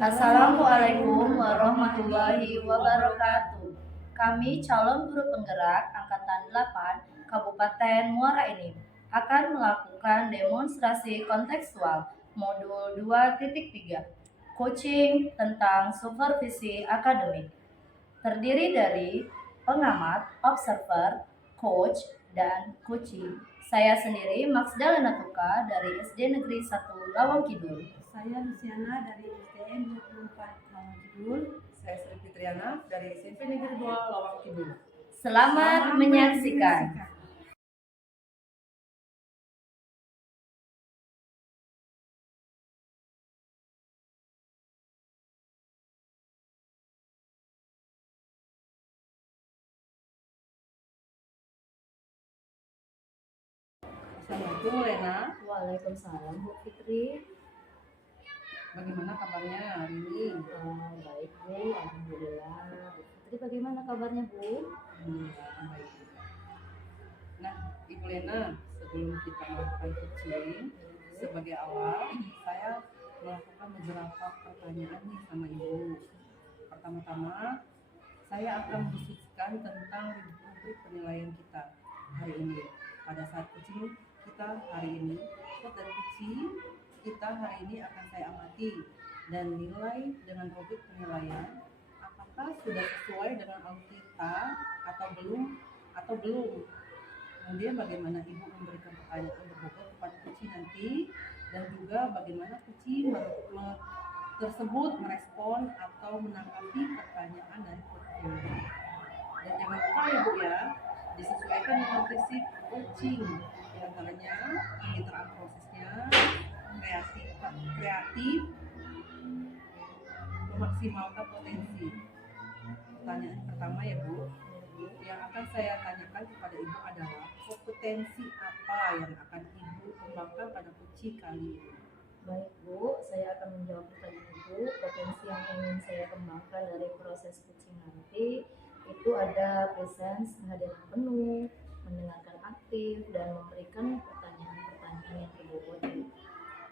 Assalamualaikum warahmatullahi wabarakatuh. Kami calon guru penggerak Angkatan 8 Kabupaten Muara Enim akan melakukan demonstrasi kontekstual modul 2.3 coaching tentang supervisi akademik. Terdiri dari pengamat, observer, coach, dan coaching. Saya sendiri Maksda Lenatuka dari SD Negeri 1 Lawang Kidul. Saya Luciana dari SDN 24 Lawang Kidul. Saya Sri Fitriana dari SMP Negeri 2 Lawang Kidul. Selamat menyaksikan. Assalamualaikum Lena. Waalaikumsalam Bu Fitri. Bagaimana kabarnya hari ini? Baik Bu, alhamdulillah. Bu Fitri bagaimana kabarnya Bu? Baik. Nah, Ibu Lena, sebelum kita melakukan coaching, sebagai awal saya melakukan beberapa pertanyaan nih sama Ibu. Pertama-tama, saya akan mendiskusikan tentang rubrik penilaian kita hari ini. Pada saat coaching kita hari ini, dari coaching kita hari ini akan saya amati dan nilai dengan rubrik penilaian apakah sudah sesuai dengan audit kita atau belum. Kemudian bagaimana Ibu memberikan pertanyaan berbobot kepada coaching nanti, dan juga bagaimana coaching tersebut merespon atau menanggapi pertanyaan dari coaching. Dan jangan lupa ya Bu ya, disesuaikan dengan prinsip coaching, diantaranya penghitungan prosesnya, kreatif, memaksimalkan potensi. Pertanyaan pertama ya Bu, yang akan saya tanyakan kepada Ibu adalah kompetensi apa yang akan Ibu kembangkan pada coaching kali ini? Baik Bu, saya akan menjawab pertanyaan Ibu. Potensi yang ingin saya kembangkan dari proses coaching nanti itu ada presence, kehadiran penuh, mendengarkan aktif, dan memberikan pertanyaan-pertanyaan yang berbobot.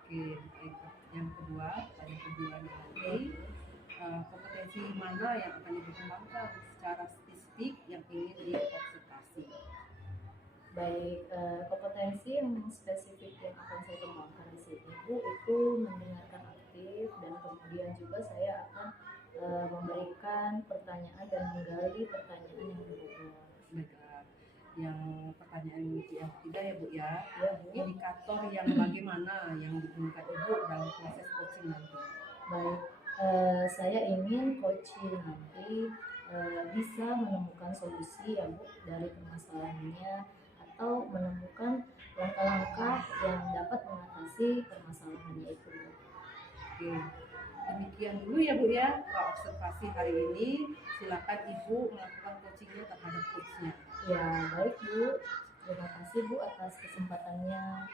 Oke, baik. Yang kedua nanti kompetensi mana yang akan Ibu kembangkan secara spesifik yang ingin diobservasi? Baik, kompetensi yang spesifik yang akan saya kembangkan di sini Bu itu mendengarkan aktif, dan kemudian juga saya akan memberikan pertanyaan dan menggali pertanyaan yang berbobot. Baiklah. Yang pertanyaan yang ketiga ya Bu ya, Bu. Indikator yang bagaimana yang digunakan Ibu dalam proses coaching nanti? Baik, saya ingin coaching nanti bisa menemukan solusi ya Bu dari permasalahannya, atau menemukan langkah-langkah yang dapat mengatasi permasalahannya itu. Oke, demikian dulu ya Bu ya observasi hari ini. Silakan Ibu melakukan coachingnya terhadap coachnya. Ya baik Bu, terima kasih Bu atas kesempatannya.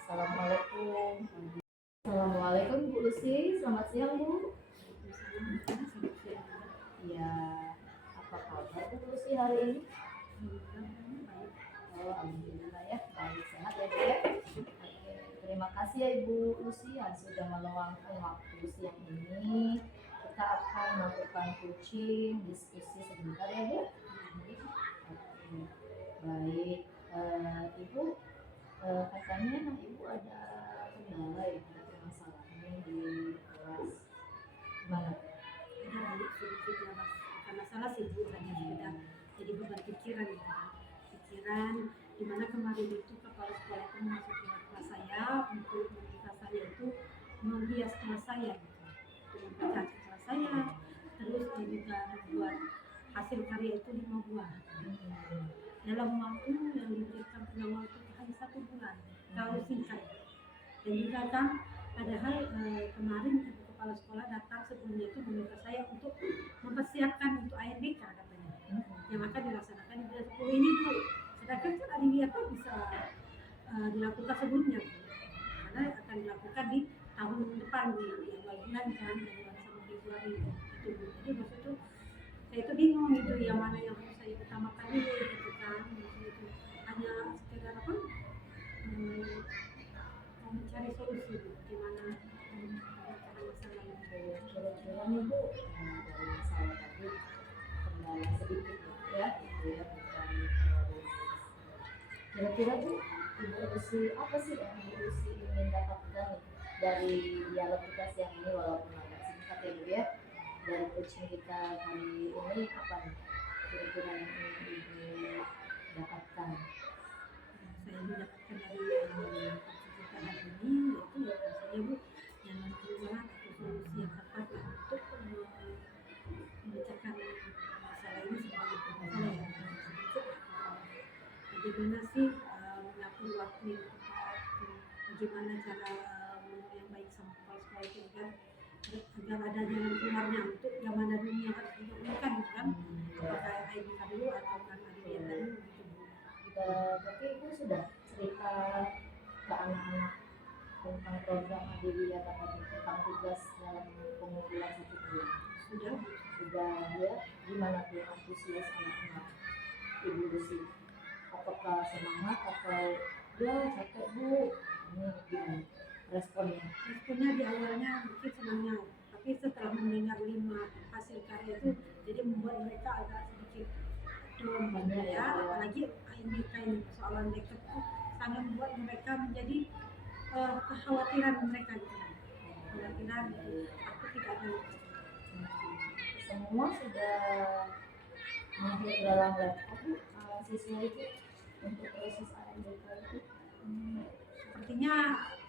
Assalamualaikum. Assalamualaikum Bu Lucy, selamat siang Bu. Ya, apa kabar Bu Lucy hari ini? Alhamdulillah ya, baik, sehat ya Bu ya. Oke, terima kasih ya Ibu Lucy yang sudah meluangkan waktu siang ini. Kita akan melakukan coaching, diskusi sebentar ya Bu. Oke, baik. Ibu katanya Ibu ada kendala ya, ada permasalahan di kelas. Gimana? Ada sedikit ya Mas, karena salah sih Bu, hanya sekedar jadi beban pikiran dimana kemarin itu kepala sekolah itu memasuki kelas saya untuk meminta saya itu menghias kelas saya untuk mempercantik kelas saya, terus dia juga membuat hasil karya itu 5 buah dalam waktu yang diberikan dalam waktu hanya 1 bulan, terlalu singkat. Dan juga kan padahal kemarin ibu kepala sekolah datang sebelumnya itu meminta saya untuk mempersiapkan untuk ANBK katanya, yang akan dilaksanakan di bulan 10 ini Bu. Sedangkan kan ANBK itu bisa dilakukan sebelumnya Bu, karena akan dilakukan di tahun depan di awal bulan kan, Januari sampai Februari itu Bu. Jadi maksud itu saya itu bingung gitu, yang mana yang harus saya utamakan dulu gitu kan. Maksud itu hanya sekedar apa, mencari solusi gimana cara masalah itu. nih Bu, dari masalah tadi kendala sedikit ya, gitu ya, bukan terlalu. Kira-kira Bu, Ibu Lucy apa sih yang Ibu Lucy ingin dapatkan dari dialog kita siang ini, walaupun agak singkat ya Bu ya, dari coaching kita kali ini apa nih kira-kira yang ingin Ibu dapatkan? Saya mendapatkan dari kita hari ini yaitu ya saya Bu jalan keluar atau solusi yang tepat untuk memecahkan masalah ini sebagai permasalahan yang sedikit. Bagaimana sih mengatur waktu yang tepat, bagaimana cara yang baik sama sekolah itu kan agar ada jalan keluarnya untuk yang mana dulu yang harus didahulukan kan, apakah IBK dulu atau kan ADIA dulu gitu Bu. Tapi Ibu sudah cerita ke anak-anak tentang program Adelia tadi, tentang tugas dalam pengumpulan satu bulan. Sudah ya, gimana tuh antusias anak-anak Ibu Lucy? Apakah semangat atau ya capek Bu? Ini gimana responnya? Responnya di awalnya mungkin semangat, tapi setelah mendengar 5 hasil karya itu jadi membuat mereka agak sedikit turun banyak ya, apalagi IMBK ini persoalan laptop itu sangat membuat mereka menjadi kekhawatiran mereka gitu, kekhawatiran aku tidak ada laptop. Semua sudah mahir dalam laptop Bu, siswa itu untuk proses IMBK itu? Sepertinya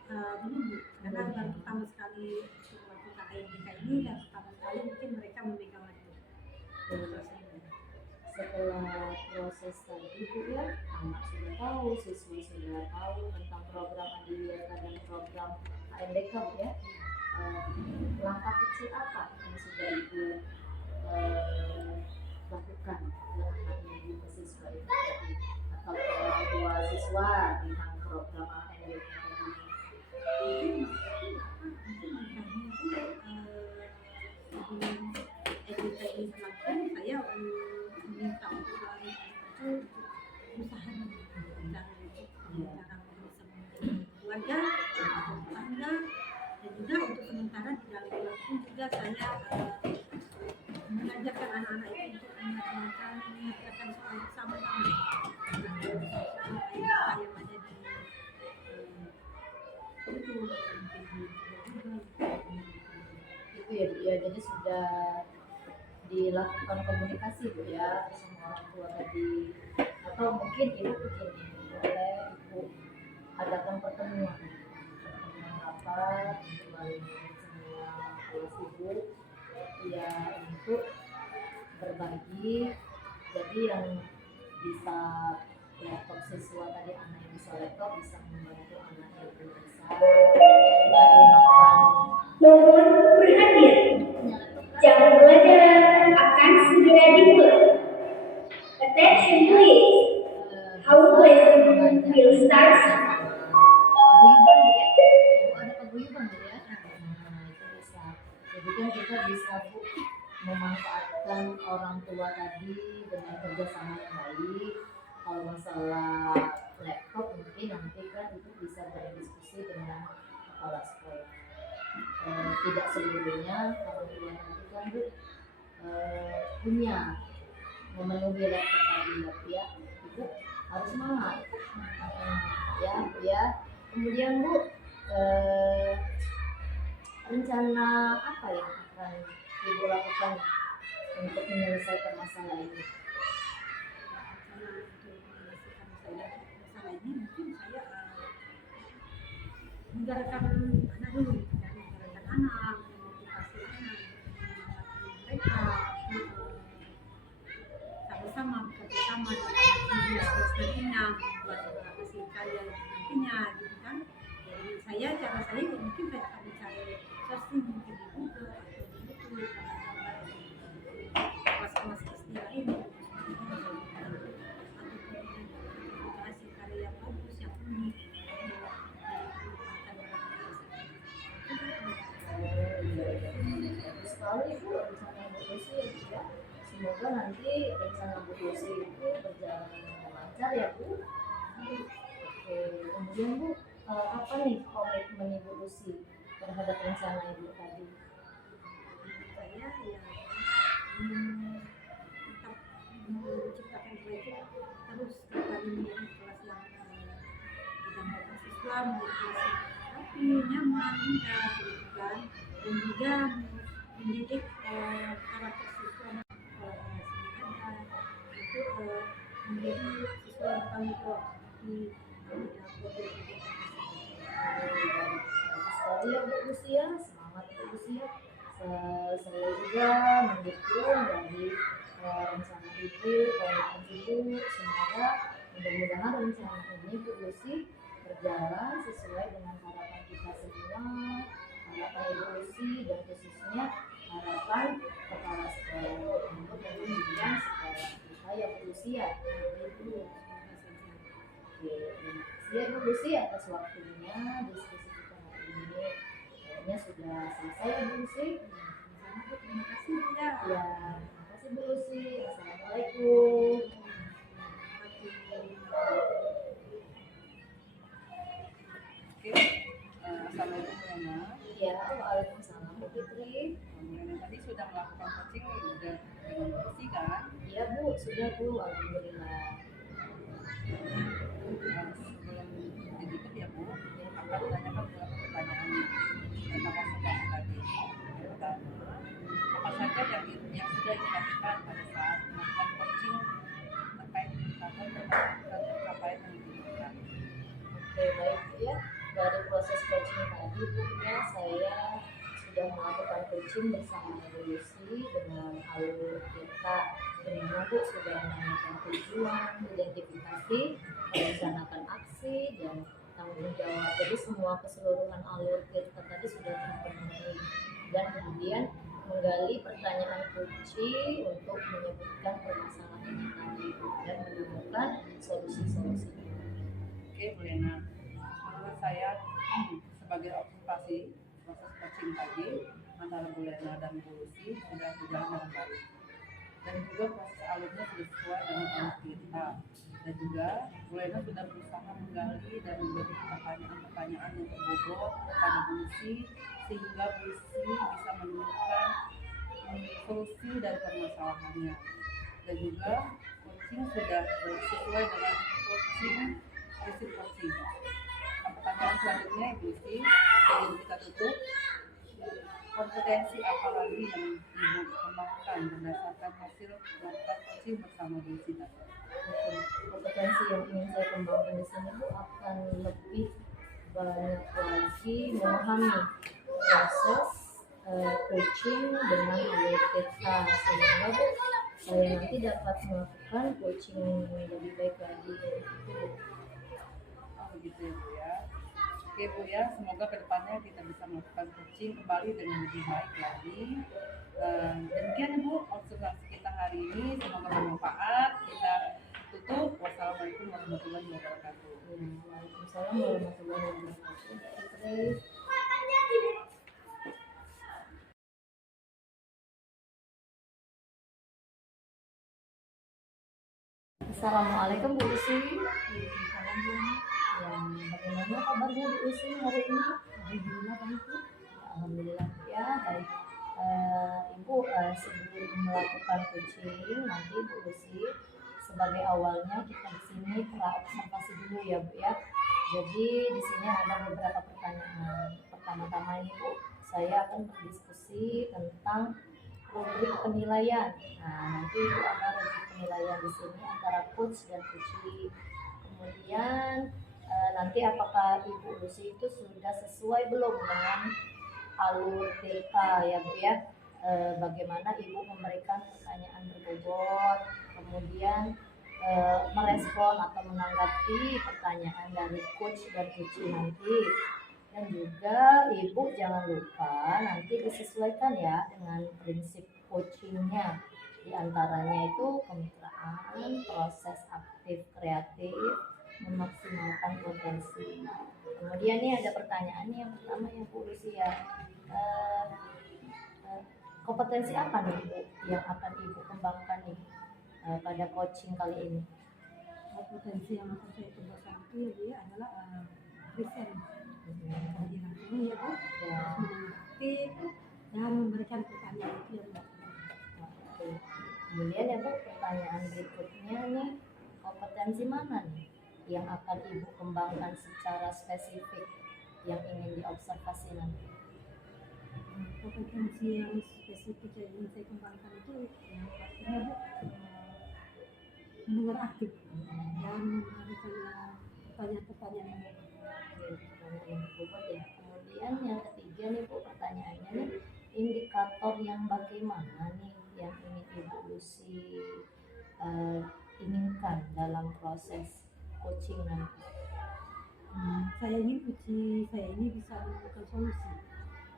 belum Bu, karena baru pertama sekali melakukan IMBK ini dan pertama sekali mungkin mereka memegang laptop. Setelah proses tadi Bu ya, anak sudah tahu, siswa sudah tahu tentang program Adelia dan program IMBK ya. Langkah kecil apa yang sudah Ibu lakukan ke anak Ibu, ke siswa itu tadi, atau ke orang tua siswa tentang program IMBK tadi? Sebelum IMBK ini berlangsung, saya meminta untuk itu usaha cara bisa keluarga, tetangga, dan juga untuk sementara di dalam kelas juga saya mengajarkan anak-anak itu untuk mengerjakan soal bersama-sama soal yang ada di Itu ya Bu ya, jadi sudah dilakukan komunikasi Bu ya sama orang tua tadi, atau mungkin Ibu begini, boleh Ibu adakan pertemuan apa melalui semua kelas Ibu ya, untuk berbagi. Jadi yang bisa laptop siswa tadi, anak yang bisa laptop bisa membantu anak yang belum bisa, kita gunakan. Mohon perhatian, jam pelajaran akan segera dimulai. Attention please, our lesson will start. Paguyuban Bu ya, Ibu ada paguyuban Bu ya. Nah itu bisa, jadi kan kita bisa Bu memanfaatkan orang tua tadi dengan kerjasama yang baik. Kalau masalah laptop mungkin nanti kan itu bisa berdiskusi dengan kepala sekolah. Tidak seluruhnya orang tua nanti kan Bu punya memenuhi laptop tadi ya, Ibu harus semangat ya Bu ya. Kemudian Bu, rencana apa yang akan Ibu lakukan untuk menyelesaikan masalah ini? Karena untuk menyelesaikan masalah ini mungkin saya menggerakkan anak dulu, menggerakkan anak, memotivasi anak, mereka sama-sama bekerja sama dalam kelas nantinya, membuat hasil karya nantinya gitu kan. Jadi cara saya mungkin saya akan mencari searching mungkin di Google atau di YouTube kelas-kelas SD lain atau hasil karya yang bagus yang unik Bagus sekali Bu rencana Bu Lucy ya. Semoga nanti rencana Bu Lucy itu berjalan dengan lancar ya Bu. Oke, kemudian Bu, apa nih komitmen Ibu Lucy terhadap rencana Ibu tadi? saya saya ya tetap menciptakan itu terus kembali menjadi kelas yang bidang bahasa siswa menjadi kelas yang rapi, nyaman, indah gitu kan, dan juga mendidik karakter siswa kalau bahasanya ada itu menjadi siswa yang bertanggung jawab di bidang pendidikan. Bagus sekali ya Bu Lucia, semangat Bu Lucia. Saya juga mendukung dari rencana Ibu, komitmen Ibu. Semoga mudah-mudahan rencana ini Bu Lucy berjalan sesuai dengan harapan kita semua, harapan Ibu Lucy dan khususnya harapan kepala sekolah untuk pendidikan sekolah kita ya Bu Lucia. Oke, terima kasih ya Bu Lucy atas waktunya diskusi kita hari ini. Kayaknya sudah selesai ya Bu Lucy. Terima kasih ya. Ya, terima kasih Bu Lucy. Assalamualaikum. Oke, assalamualaikum Bu Lena. Ya, waalaikumsalam Bu Fitri. Bu Lena tadi sudah melakukan coaching udah dengan bersih kan? Iya Bu, sudah Bu, alhamdulillah. Sebelum ditutup ya Bu, akan tanyakan beberapa pertanyaan tentang konsultasi tadi. Yang pertama, apa saja yang sudah dilakukan pada saat melakukan coaching terkait tingkatan dan pencapaian yang diinginkan? Oke, baik Bu ya. Dari proses coaching tadi Bu ya, saya sudah melakukan coaching bersama Bu Lucy dengan alur kita. Dengan Bu sudah menanyakan tujuan, identifikasi, merencanakan aksi, dan tanggung jawab. Jadi semua keseluruhan alur kita tadi sudah terpenuhi. Dan kemudian menggali pertanyaan kunci untuk menyebutkan permasalahannya tadi dan menemukan solusi-solusinya. Oke Bu Lena, menurut saya sebagai observasi proses coaching tadi antara Bu Lena dan Bu Lucy sudah berjalan dengan baik, dan juga proses alurnya sudah sesuai dengan alur kita, dan juga Bu Lena sudah berusaha menggali dan memberi pertanyaan-pertanyaan yang berbobot kepada Bu Lucy sehingga Bu Lucy bisa menemukan solusi dari permasalahannya, dan juga coaching sudah sesuai dengan prinsip coaching. Nah, pertanyaan selanjutnya Ibu Lucy, sebelum kita tutup, kompetensi apa lagi yang Ibu kembangkan berdasarkan hasil melakukan coaching bersama Bu Lucy tadi? Oke, kompetensi yang ingin saya kembangkan di sini Bu akan lebih banyak lagi memahami proses coaching dengan alur kita sehingga Bu saya nanti dapat melakukan coaching lebih baik lagi. Oh begitu ya Bu ya. Oke Bu ya, semoga kedepannya kita bisa melakukan coaching kembali dengan lebih baik lagi. Demikian Bu observasi kita hari ini, semoga bermanfaat. Kita tutup. Wassalamualaikum warahmatullahi wabarakatuh. Waalaikumsalam warahmatullahi wabarakatuh. Assalamualaikum Bu Lucy. Bagaimana kabarnya Bu Lucy hari ini? Alhamdulillah baik Bu. Alhamdulillah ya baik. Ibu sebelum melakukan coaching nanti Bu Lucy sebagai awalnya kita di sini observasi dulu ya Bu ya. Jadi di sini ada beberapa pertanyaan. Pertama-tama ini Bu, saya akan berdiskusi tentang rubrik penilaian. Nah, nanti Ibu ada rubrik penilaian di sini antara coach dan coachee. Kemudian nanti apakah Ibu Lucy itu sudah sesuai belum dengan alur TK ya Bu ya? Bagaimana Ibu memberikan pertanyaan berbobot, kemudian merespon atau menanggapi pertanyaan dari coach dan coachee nanti. Dan juga Ibu jangan lupa nanti disesuaikan ya dengan prinsip coachingnya. Di antaranya itu kemitraan, proses aktif kreatif, memaksimalkan potensi. Kemudian ini ada pertanyaan yang pertama yang Bu Lucy ya. Kompetensi apa nih Bu yang akan Ibu kembangkan nih pada coaching kali ini? Kompetensi yang akan saya kembangkan itu ya Bu ya adalah present. Ini ya Bu, Ya. mengerti dan memberikan pertanyaan itu yang bagus. Oke. Kemudian ya Bu, pertanyaan berikutnya nih, kompetensi mana nih yang akan Ibu kembangkan secara spesifik yang ingin diobservasi nanti? Kompetensi yang spesifik yang ingin saya kembangkan itu yang pastinya Bu, mendengar aktif dan memberikan pertanyaan-pertanyaan yang bagus. Oke, pertanyaan yang berbobot ya. Kemudian yang ketiga nih Bu, pertanyaannya nih, indikator yang bagaimana nih yang ingin Ibu Lucy inginkan dalam proses coaching nanti? Saya ingin uji saya ini bisa menemukan solusi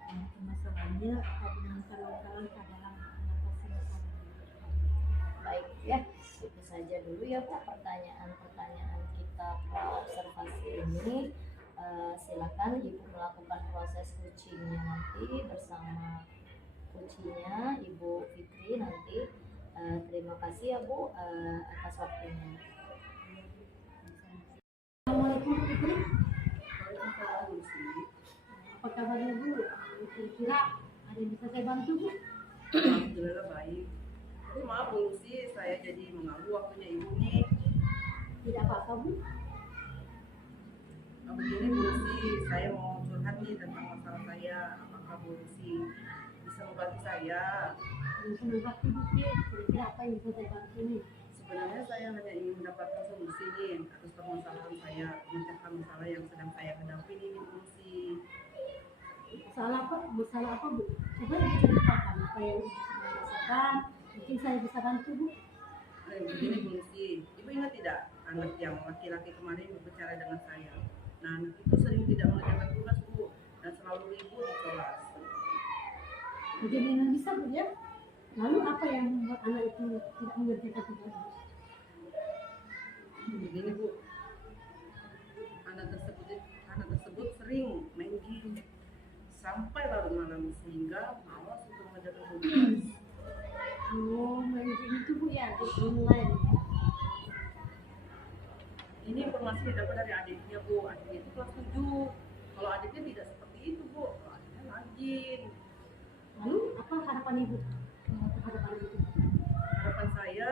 untuk masalahnya atau menemukan langkah-langkah dalam mengatasi masalah. Baik ya, itu saja dulu ya Bu pertanyaan-pertanyaan kita observasi ini. Silakan Ibu melakukan proses coachingnya nanti bersama coachingnya Ibu Fitri nanti. Terima kasih ya Bu atas waktunya. Assalamualaikum Bu Fitri, Waalaikumsalam Bu Lucy. apa kabarnya Bu? Kira-kira ada yang bisa saya bantu Bu? Alhamdulillah baik. Tapi maaf Bu Lucy, saya jadi mengganggu waktunya Ibu nih. Tidak apa-apa Bu. Begini Bu Lucy, saya mau curhat nih tentang masalah saya. Apakah Bu Lucy bisa membantu saya? Senang hati Bu Fitri, kira-kira apa yang bisa saya bantu nih? Sebenarnya saya hanya ingin mendapatkan solusi nih atas permasalahan saya, memecahkan masalah yang sedang saya hadapi nih Bu Lucy. Masalah apa? Masalah apa Bu? Coba diceritakan apa yang Ibu sedang rasakan, mungkin saya bisa bantu Bu. Begini Bu Lucy, Ibu ingat tidak anak yang laki-laki kemarin berbicara dengan saya? Nah, anak itu sering tidak mengerjakan tugas Bu dan selalu ribut di kelas. Bagaimana bisa Bu ya? Lalu apa yang membuat anak itu tidak mengerjakan tugas Bu? Begini Bu, anak tersebut sering main game sampai larut malam sehingga malas untuk mengerjakan tugas. Oh, main game itu Bu ya, di online. Ini informasi didapat dari adiknya Bu, adiknya itu kelas 7. Kalau adiknya tidak seperti itu Bu, kalau adiknya rajin. Lalu apa harapan Ibu terhadap anak itu? Harapan saya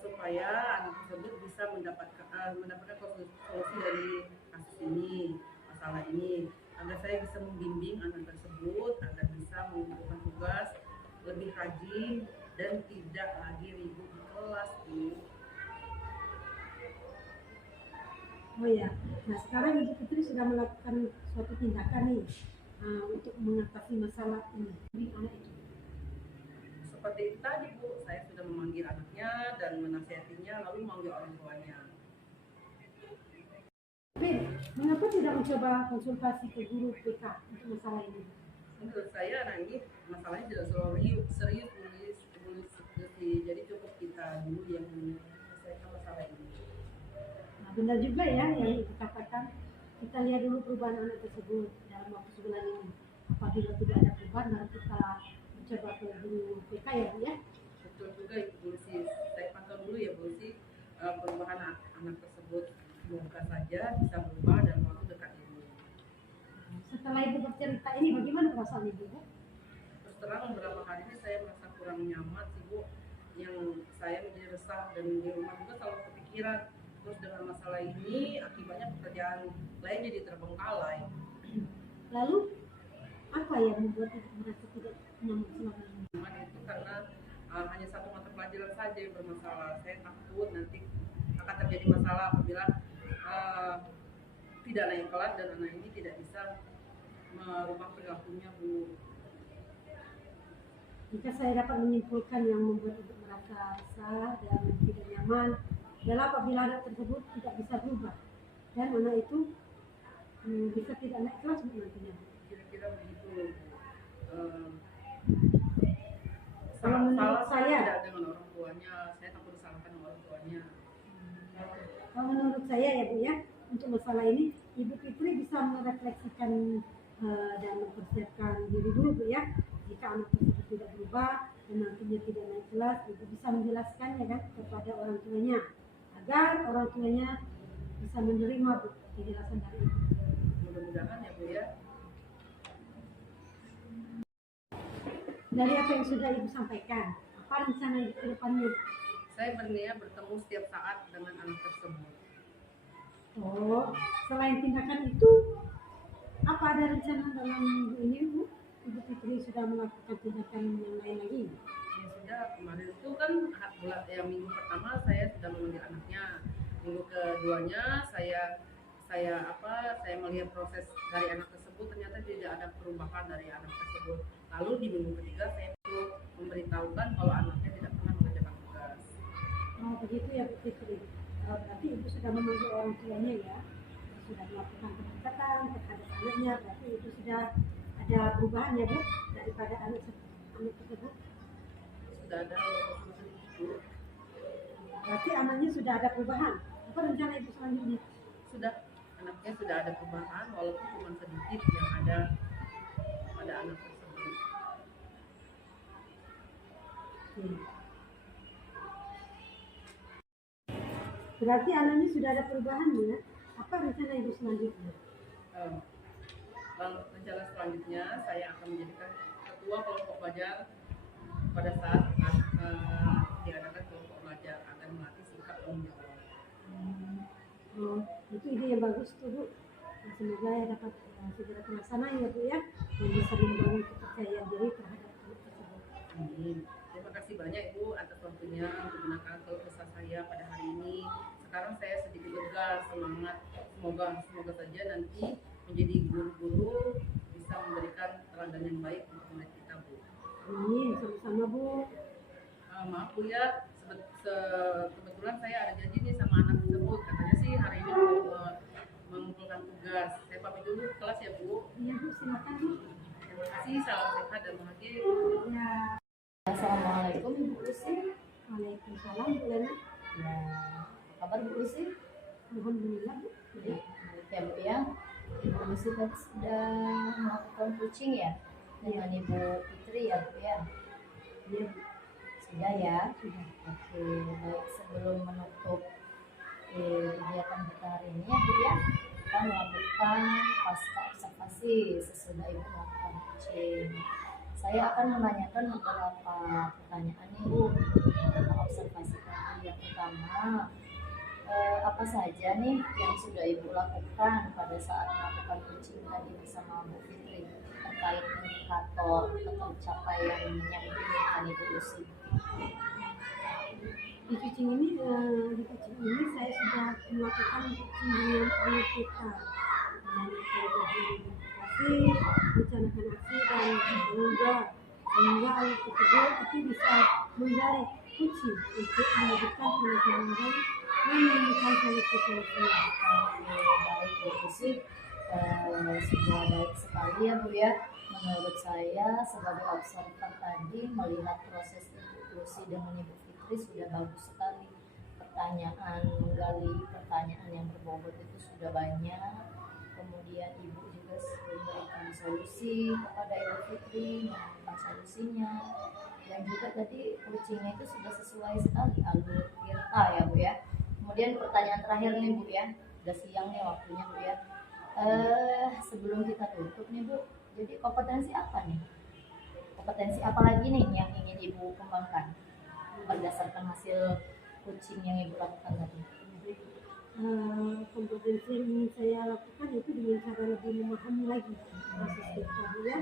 supaya anak tersebut bisa mendapatkan solusi dari kasus ini, masalah ini, agar saya bisa membimbing anak tersebut agar bisa mengumpulkan tugas lebih rajin dan tidak lagi ribut di kelas Bu. Oh ya, nah sekarang Ibu Fitri sudah melakukan suatu tindakan nih untuk mengatasi masalah ini. Anak itu. Seperti itu tadi Bu, saya sudah memanggil anaknya dan menasihatinya lalu memanggil orang tuanya. Tapi mengapa tidak mencoba konsultasi ke guru PK untuk masalah ini? Menurut saya anak ini masalahnya tidak selalu serius tulis, jadi cukup kita dulu yang menyelesaikan masalah ini. Nah, benar juga ya yang Ibu katakan. Kita lihat dulu perubahan anak tersebut dalam waktu sebulan ini. Apabila tidak ada perubahan, baru kita mencoba ke guru PK ya Bu ya. Betul juga Ibu Lucy, saya pantau dulu ya Bu Lucy perubahan anak tersebut. Semoga saja bisa berubah dalam waktu dekat ini. Setelah Ibu bercerita ini, bagaimana perasaan Ibu? Terus terang beberapa hari ini saya merasa kurang nyaman sih Bu, yang saya menjadi resah dan di rumah juga selalu kepikiran. Terus dengan masalah ini akibatnya pekerjaan lain jadi terbengkalai. Lalu apa yang membuat Ibu merasa tidak nyaman selama ini? Cuman itu karena hanya satu mata pelajaran saja yang bermasalah. Saya takut nanti akan terjadi masalah apabila tidak naik kelas dan anak ini tidak bisa merubah perilakunya Bu. Jika saya dapat menyimpulkan yang membuat Ibu merasa resah dan tidak nyaman adalah apabila anak tersebut tidak bisa berubah dan anak itu bisa tidak naik kelas Bu nantinya. Kira-kira begitu. Kalau menurut saya tidak dengan orang tuanya, saya takut disalahkan orang tuanya. Kalau menurut saya ya Bu ya, untuk masalah ini Ibu Fitri bisa merefleksikan dan mempersiapkan diri dulu Bu ya. Jika anak tersebut tidak berubah dan nantinya tidak naik kelas, Ibu bisa menjelaskannya kan kepada orang tuanya agar orang tuanya bisa menerima Bu penjelasan dari Ibu. Mudah-mudahan ya Bu ya. Dari apa yang sudah Ibu sampaikan, apa rencana Ibu ke depannya? Saya berniat bertemu setiap saat dengan anak tersebut. Oh, selain tindakan itu, apa ada rencana dalam minggu ini, Bu? Ibu Fitri sudah melakukan tindakan yang lain lagi? Ya sudah, kemarin itu kan minggu pertama saya sudah memanggil anaknya. Minggu keduanya saya melihat proses dari anak tersebut, ternyata tidak ada perubahan dari anak tersebut. Lalu di minggu ketiga saya itu memberitahukan kalau anaknya tidak pernah mengerjakan tugas. Oh, begitu ya Bu Fitri. Berarti Ibu sudah memanggil orang tuanya ya, sudah melakukan pendekatan terhadap anaknya, berarti itu sudah ada perubahan ya Bu daripada anak tersebut. Sudah ada walaupun sedikit. Berarti anaknya sudah ada perubahan. Apa rencana Ibu selanjutnya? Sudah, anaknya sudah ada perubahan walaupun cuma sedikit yang ada pada anak tersebut. Berarti anaknya sudah ada perubahan ya. Apa rencana Ibu selanjutnya? Rencana selanjutnya saya akan menjadikan ketua kelompok belajar pada saat diadakan kelompok belajar agar melatih sikap tanggung jawab. Oh, itu ide yang bagus tuh Bu. Semoga ya dapat segera terlaksana ya Bu ya, yang bisa membangun kepercayaan diri terhadap anak tersebut. Amin. Terima kasih banyak Ibu atas waktunya untuk mendengarkan keluh kesah saya pada hari ini. Sekarang saya sedikit lega, semangat. Semoga saja nanti menjadi guru-guru bisa memberikan teladan yang baik untuk murid kita, Bu. Amin, sama-sama Bu. Maaf Bu ya, kebetulan saya ada janji nih sama anak tersebut. Katanya sih hari ini mau mengumpulkan tugas. Saya pamit dulu ke kelas ya Bu. Iya Bu, silakan Bu. Terima kasih, salam sehat dan bahagia. Ya. Assalamualaikum Ibu Lucy. Waalaikumsalam Bu Lena. Ya, apa kabar Bu Lucy? Alhamdulillah Bu. Ya, baik ya Bu ya. Ibu Lucy tadi sudah melakukan coaching ya dengan Ibu Fitri ya Bu ya. Iya Bu. Sudah ya. Sudah. Oke, baik, sebelum menutup kegiatan kita hari ini ya Bu ya, kita melakukan pasca observasi sesudah Ibu melakukan coaching. Saya akan menanyakan beberapa pertanyaan nih Bu tentang observasi tadi. Yang pertama, apa saja nih yang sudah Ibu lakukan pada saat melakukan coaching tadi bersama Bu Fitri terkait indikator atau capaian yang diinginkan Ibu Lucy? Di coaching ini saya sudah melakukan coaching dengan anak kita dan mencanakan aksi dan tanggung jawab sehingga anak tersebut itu bisa menggali coaching untuk menunjukkan pemahaman dan menemukan solusi-solusinya. Baik Bu Lucy, sudah baik sekali ya Bu ya. Menurut saya sebagai observer tadi melihat proses Ibu Lucy dengan Ibu Fitri sudah bagus sekali. Menggali pertanyaan yang berbobot itu sudah banyak. Kemudian Ibu juga memberikan solusi kepada Ibu Fitri, menemukan solusinya. Dan juga tadi coachingnya itu sudah sesuai sekali alur Tirta ya Bu ya. Kemudian pertanyaan terakhir nih Bu ya, udah siang nih waktunya Bu ya. Sebelum kita tutup nih Bu, jadi kompetensi apa nih? Kompetensi apa lagi nih yang ingin Ibu kembangkan berdasarkan hasil coaching yang Ibu lakukan tadi? Kompetensi yang ingin saya lakukan itu dengan cara lebih memahami lagi proses kita ya,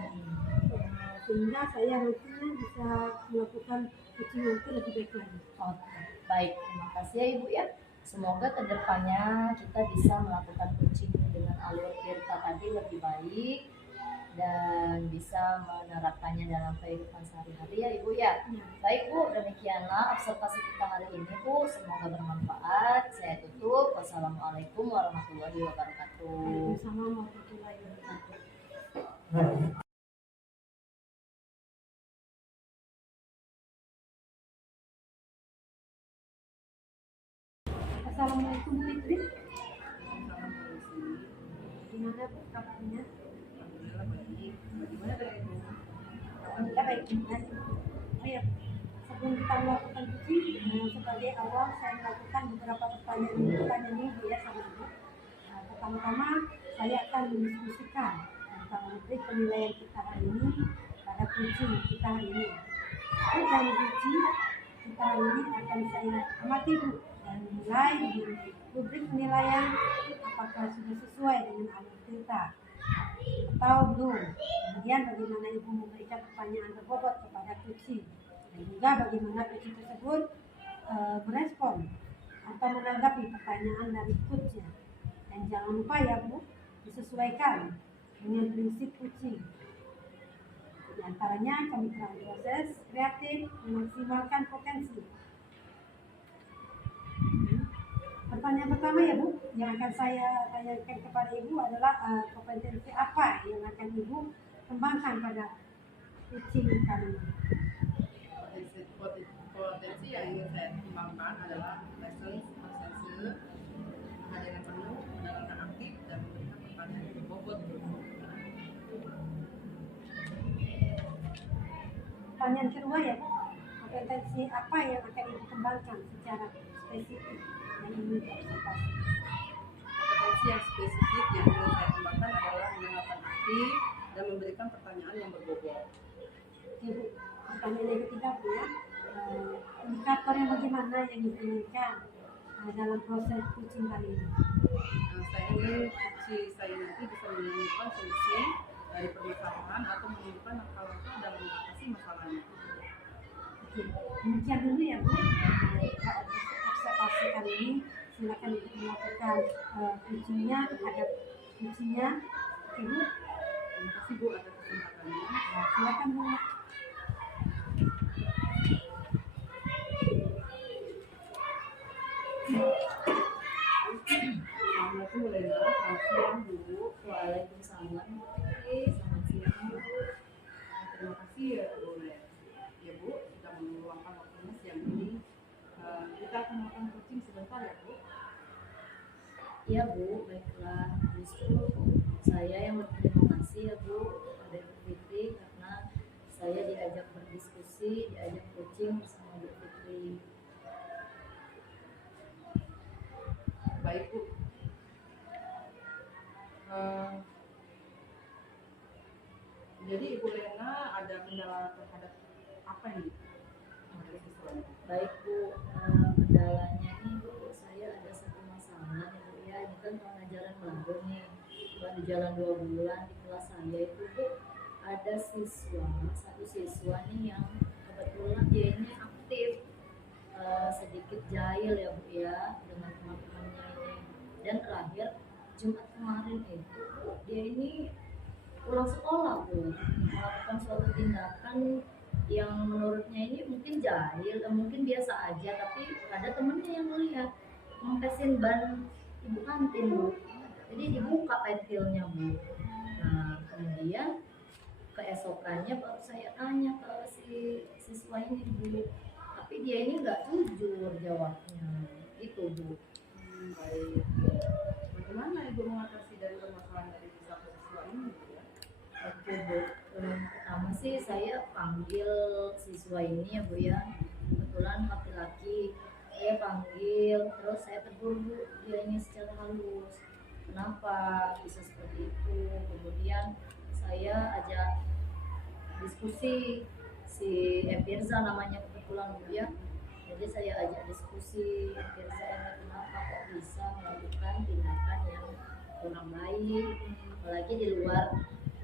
sehingga saya nantinya bisa melakukan coaching yang lebih baik lagi. Oke, baik, terima kasih ya Ibu ya. Semoga kedepannya kita bisa melakukan coaching dengan alur Tirta tadi lebih baik dan bisa menerapkannya dalam kehidupan sehari-hari ya Ibu ya. Baik Bu, demikianlah observasi kita hari ini Bu. Semoga bermanfaat. Saya tutup. Wassalamualaikum warahmatullahi wabarakatuh. Waalaikumsalam warahmatullahi wabarakatuh. Assalamualaikum Bu Fitri. Salam solusi. Gimana Bu kabarnya? Alhamdulillah baik. Bagaimana dengan Ibu? Alhamdulillah baik. Oh ya, sebelum kita melakukan coaching, sebagai awal saya melakukan beberapa pertanyaan ini Bu ya sama Ibu. Pertama-tama saya akan mendiskusikan tentang metrik penilaian kita hari ini pada kepada kucing kita hari ini. Dan kucing kita hari ini akan saya amati Bu dan mulai di rubrik penilaian apakah sudah sesuai dengan alur cerita atau belum. Kemudian bagaimana ibu memberikan pertanyaan berbobot kepada kucing dan juga bagaimana kucing tersebut berespon atau menanggapi pertanyaan dari coachnya. Dan jangan lupa ya Bu, disesuaikan dengan prinsip kucing. Di antaranya kami telah proses kreatif memaksimalkan potensi. Pertanyaan pertama ya Bu, yang akan saya tanyakan kepada Ibu adalah kompetensi apa yang akan Ibu kembangkan pada kucing kali ini? Potensi yang ingin saya kembangkan adalah lessons, persensor, kehadiran penuh, mendengarkan aktif, dan memberikan pertanyaan yang berbobot. Pertanyaan kedua ya Bu, kompetensi apa yang akan Ibu kembangkan secara spesifik yang ingin diobservasi? Kompetensi yang spesifik yang ingin saya kembangkan adalah mendengarkan aktif dan memberikan pertanyaan yang berbobot. Oke Bu, pertanyaan yang ketiga Bu ya, indikator yang bagaimana yang diinginkan dalam proses kucing kali ini? Saya ingin kucing saya nanti bisa menemukan solusi dari permasalahan atau menemukan langkah-langkah dalam mengatasi masalahnya. Oke, demikian dulu ya Bu, observasi kali ini. Silakan Ibu melakukan kucingnya terhadap kucingnya. Oke Bu, Terima kasih Bu atas kesempatannya. silakan Bu. Assalamualaikum Lena, selamat siang Bu. Waalaikumsalam. Oke, selamat siang Bu. Terima kasih ya Bu Lena. Ya Bu, sudah meluangkan waktunya siang ini. Kita akan makan kucing sebentar ya Bu. Iya Bu, baiklah. Justru saya yang berterima kasih ya Bu pada Bu Fitri karena saya diajak berdiskusi, diajak coaching bersama Bu Fitri. Baik Bu. Jadi Ibu Lena ada kendala terhadap apa ini? Baik Bu, kendalanya ini Bu, saya ada satu masalah ya Bu ya. Ini kan pengajaran baru nih, baru jalan 2 bulan di kelas saya itu Bu. Ada satu siswa nih yang kebetulan dia ini aktif, sedikit jahil ya Bu ya dengan teman-temannya ini. Dan terakhir Jumat kemarin itu Bu, dia ini pulang sekolah Bu, melakukan suatu tindakan yang menurutnya ini mungkin jahil, mungkin biasa aja, tapi ada temennya yang melihat ngempesin ban ibu kantin Bu. Jadi dibuka pentilnya Bu. Nah kemudian keesokannya baru saya tanya ke si siswa ini Bu, tapi dia ini nggak jujur jawabnya, itu Bu. Baik. Bagaimana Ibu mengatasi dari permasalahan dari satu siswa ini Bu ya? Oke Bu, pertama sih saya panggil siswa ini ya Bu ya, kebetulan laki-laki. Saya panggil, terus saya tegur Bu dia ini secara halus, kenapa bisa seperti itu. Kemudian saya ajak diskusi, si Firza namanya kebetulan Bu ya. Jadi saya ajak diskusi, Firza ini kenapa kok bisa melakukan tindakan yang kurang baik, apalagi di luar.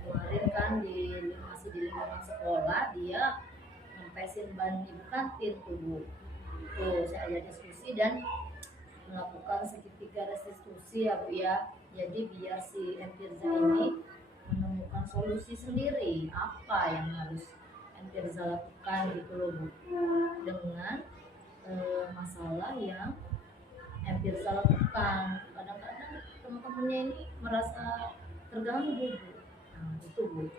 Kemarin kan masih di lingkungan sekolah dia ngempesin ban ibu kantin tuh Bu. Tuh saya ajak diskusi dan melakukan segitiga restitusi ya Bu ya. Jadi biar si Firza ini menemukan solusi sendiri apa yang harus Firza lakukan gitu loh Bu, dengan masalah yang Firza lakukan. Kadang-kadang teman-temannya ini merasa terganggu Bu. Nah itu Bu.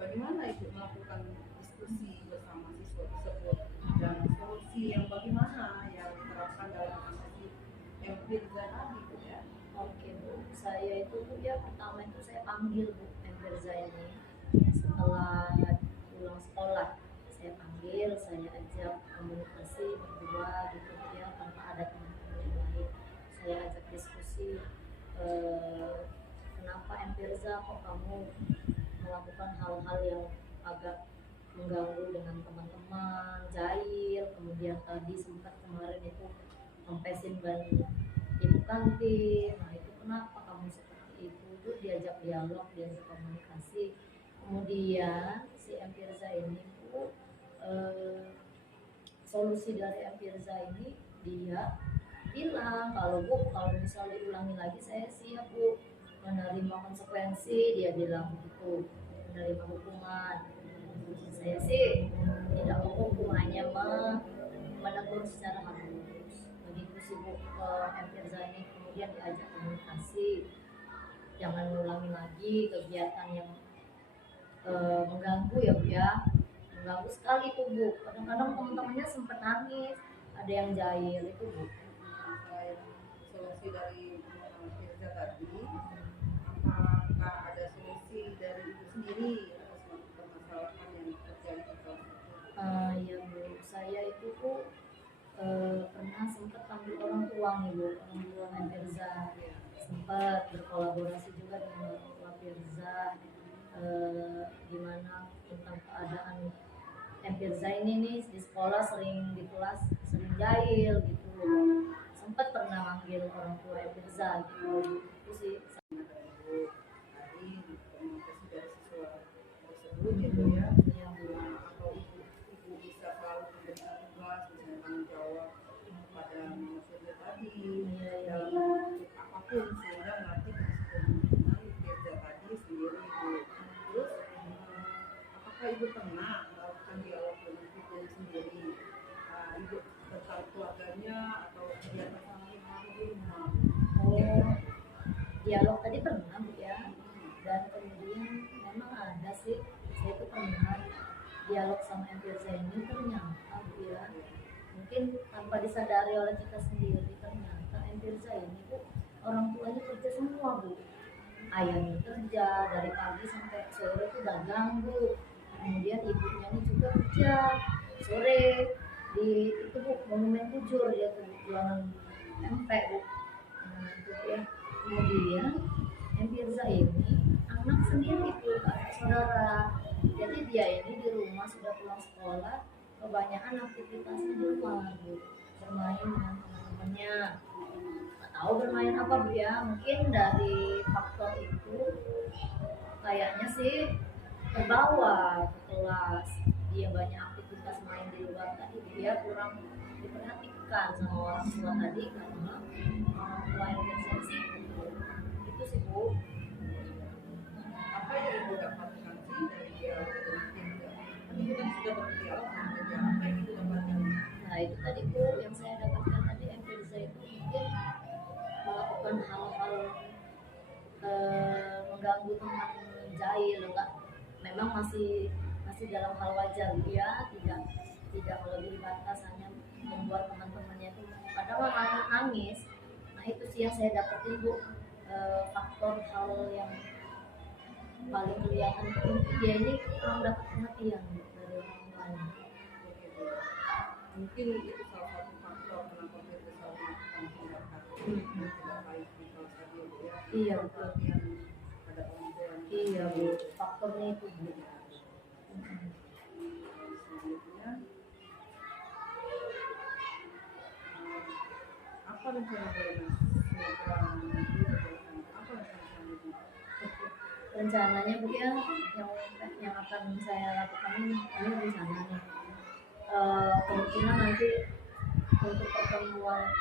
Bagaimana Ibu melakukan diskusi bersama siswa tersebut dan solusi yang bagaimana yang diterapkan dalam analisis yang Firza tadi Bu ya? Oke Bu, saya itu Bu ya pertama itu saya panggil Bu Firza ini setelah pulang sekolah. Saya panggil, saya ajak komunikasi berdua gitu Bu ya, tanpa ada teman-teman yang lain. Saya ajak diskusi, kenapa Firza kok kamu melakukan melakukan hal-hal yang agak mengganggu dengan teman-teman, jahil, kemudian tadi sempat kemarin itu ngempesin ban ibu kantin. Nah itu kenapa kamu seperti itu diajak dialog, diajak komunikasi. Kemudian si M. Firza ini Bu, solusi dari M. Firza ini dia bilang kalau Bu, kalau misalnya diulangi lagi saya siap Bu menerima konsekuensi. Dia bilang begitu, menerima hukuman. Saya sih tidak mau hukumannya menegur secara halus. Begitu sih Bu, M. Firza ini kemudian diajak komunikasi, jangan mengulangi lagi kegiatan yang mengganggu ya Bu ya, mengganggu sekali tuh Bu. Kadang-kadang teman-temannya sempat nangis, ada yang jahil itu Bu. Selain solusi dari Firza tadi, apakah ada solusi dari ibu sendiri atas permasalahan yang terjadi di kelas itu? Ya Bu, saya itu Bu pernah sempat panggil orang tua nih Bu, orang tua M. Firza, sempat berkolaborasi juga dengan orang tua Firza, gimana tentang keadaan M. Firza ini nih di sekolah sering di kelas sering jahil gitu. Sempat pernah manggil orang tua M. Firza gitu. Itu sih. Tadi komunikasi dari siswa tersebut gitu ya. Iya Bu. Atau ibu bisa selalu memberikan tugas, misalnya tanggung jawab kepada Mama Firza tadi dalam bentuk apapun sehingga melatih kemampuan Firza tadi sendiri Bu. Terus apakah ibu pernah melakukan dialog dengan Firza sendiri, ibu tentang keluarganya atau kegiatan sehari-hari di rumah? Dialog tadi pernah Bu ya, dan kemudian memang ada sih, saya itu pernah dialog sama M. Firza ini. Ternyata Bu ya, mungkin tanpa disadari oleh kita sendiri, ternyata M. Firza ini Bu orang tuanya kerja semua Bu. Ayahnya kerja dari pagi sampai sore itu dagang Bu, kemudian ibunya ini juga kerja sore di itu Bu, Monumen Bujur, dia tuh jualan tempe Bu. Nah itu ya, kemudian M. Firza ini anak sendiri Bu, kakak saudara. Jadi dia ini di rumah sudah pulang sekolah, kebanyakan aktivitasnya di rumah Bu, bermain dengan teman-temannya. Nggak tahu bermain apa Bu ya, mungkin dari faktor itu kayaknya sih terbawa ke kelas. Dia banyak aktivitas main di luar tadi, dia kurang diperhatikan sama orang tua tadi karena orang tua yang sensitif. Itu sih Bu. Apa yang ibu dapatkan sih dari dialog dengan Firza? Kan ibu kan sudah berdialog dengan Firza, apa yang ibu dapatkan? Nah itu tadi Bu yang saya dapatkan tadi, M. Firza itu mungkin melakukan hal-hal mengganggu teman jahil, enggak, memang masih dalam hal wajar ya, tidak melebihi batas, hanya membuat teman-temannya itu kadang nangis. Nah itu sih yang saya dapetin Bu, faktor hal yang paling kelihatan itu dia ini kurang dapat perhatian dari orang tuanya. Mungkin itu salah satu faktor kenapa Firza selalu melakukan tindakan yang tidak baik di kelas tadi ya. Iya betul. Perhatian pada orang tua. Iya Bu, faktornya itu Bu. Selanjutnya, apa rencana Bolena? Semoga nanti berjalan. Apa rencana selanjutnya? Rencananya Bu ya, yang akan saya lakukan ini rencana nih, kemungkinan nanti untuk pertemuan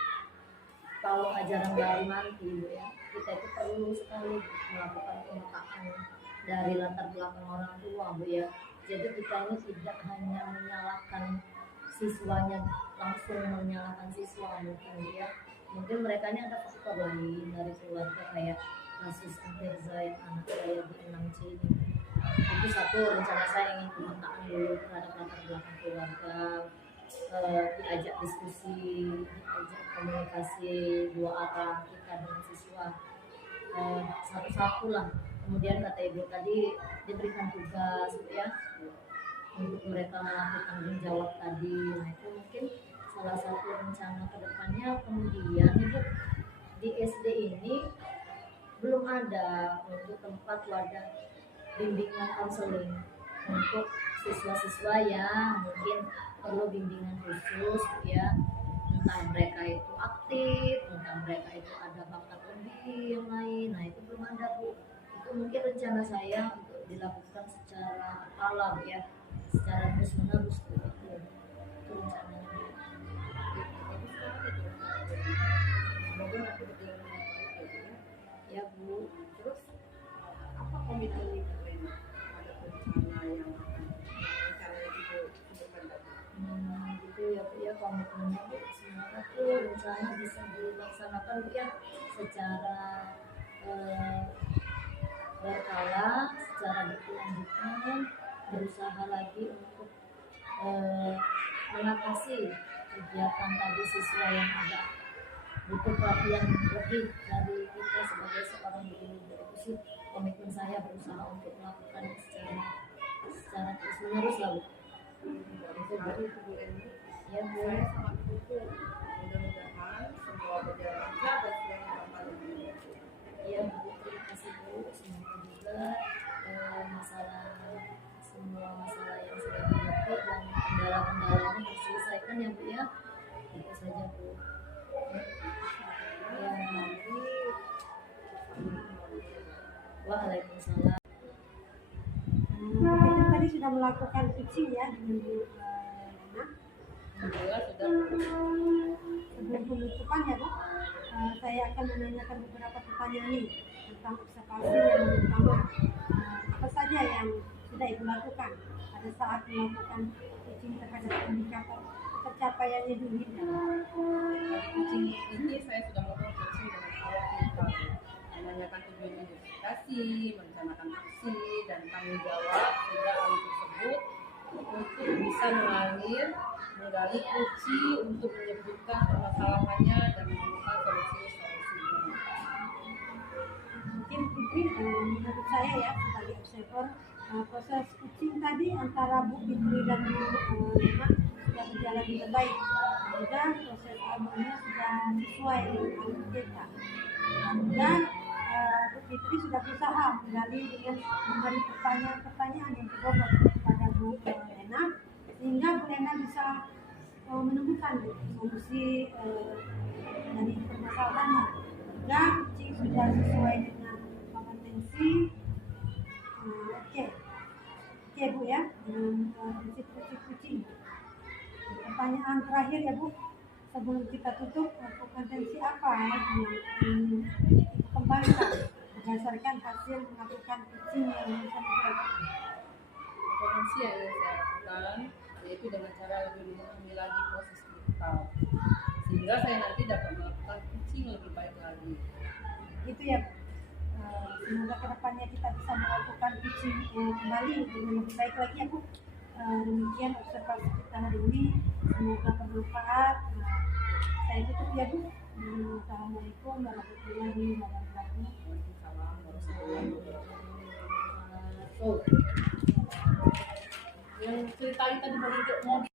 kalau ajaran baru nanti Bu ya, kita itu perlu sekali melakukan pemetaan dari latar belakang orang tua Bu ya. Jadi kita ini tidak hanya menyalahkan siswanya, langsung menyalahkan siswa mungkin ya. Mungkin mereka ini ada faktor lain dari keluarga, kayak kasus M. Firza yang anak saya di 6C ini. Itu satu rencana saya, ingin pemetaan dulu terhadap latar belakang keluarga, diajak diskusi, diajak komunikasi dua arah kita dengan siswa, satu-satu lah. Kemudian kata ibu tadi diberikan tugas ya untuk mereka melakukan tanggung jawab tadi. Nah itu mungkin salah satu rencana kedepannya. Kemudian ibu di SD ini belum ada untuk tempat wadah bimbingan konseling untuk siswa-siswa yang mungkin perlu bimbingan khusus ya, entah mereka itu aktif, entah mereka itu ada bakat lebih yang lain. Nah itu belum ada Bu, itu mungkin rencana saya untuk dilakukan secara alam ya, secara terus menerus begitu, itu rencananya. Bagus sekali itu. Semoga nanti berjalan dengan baik ya Bu, ya. Ya Bu, Terus apa komitmen Ibu Lena pada rencana yang akan rencana Ibu sebutkan tadi? gitu ya Bu ya, komitmennya Bu semoga tuh rencana bisa dilaksanakan Bu ya, secara berkala, secara berkelanjutan, berusaha lagi untuk mengatasi kegiatan tadi siswa yang ada butuh perhatian lebih dari kita sebagai seorang guru. Itu sih komitmen saya, berusaha untuk melakukan secara terus menerus lah Bu. Bagus sekali itu Bu Eni. Ya Bu. Saya sangat mendukung. Mudah-mudahan semua berjalan lancar dan sesuai harapan Ibu. Iya Bu, terima kasih Bu. Semoga juga semua masalah yang sudah dihadapi dan kendala-kendalanya terselesaikan ya Bu ya. Itu saja Bu. Ya, waalaikumsalam. Kita tadi sudah melakukan pitching ya dengan Bu Lena. Alhamdulillah sudah. Sebelum penutupan ya Bu, saya akan menanyakan beberapa pertanyaan nih tentang observasi yang pertama. Apa saja yang sudah Ibu lakukan pada saat melakukan pitching terhadap indikator pencapaiannya diinginkan? Coaching ini saya sudah melakukan coaching dengan awal kita, menanyakan tujuan identifikasi, merencanakan aksi dan tanggung jawab sehingga anak tersebut untuk bisa mengalir menggali kunci untuk menyebutkan permasalahannya dan menemukan solusi-solusinya. Mungkin Fitri, menurut saya ya sebagai observer, proses pitching tadi antara Bu Fitri dan Bu Lena sudah berjalan dengan baik. Juga proses alurnya sudah sesuai dengan alur kita. Dan Bu Fitri sudah berusaha menggali dengan memberi pertanyaan-pertanyaan yang berbobot kepada Bu Lena, sehingga Bu Lena bisa menemukan solusi dari permasalahannya. Dan pitching sudah sesuai dengan kompetensi. Oke Bu ya, dengan prinsip pitching. Pertanyaan terakhir ya Bu, sebelum kita tutup, kompetensi apa yang ingin dikembangkan berdasarkan hasil melakukan pitching yang dilakukan? Potensi yang ingin saya lakukan yaitu dengan cara lebih memahami lagi proses digital sehingga saya nanti dapat melakukan pitching lebih baik lagi. Itu ya Bu. Semoga kedepannya kita bisa melakukan pitching kembali dengan lebih baik lagi ya Bu. Demikian observasi kita hari ini, semoga bermanfaat. Saya tutup ya Bu. Assalamualaikum warahmatullahi wabarakatuh. Waalaikumsalam warahmatullahi wabarakatuh. Yang cerita tadi mau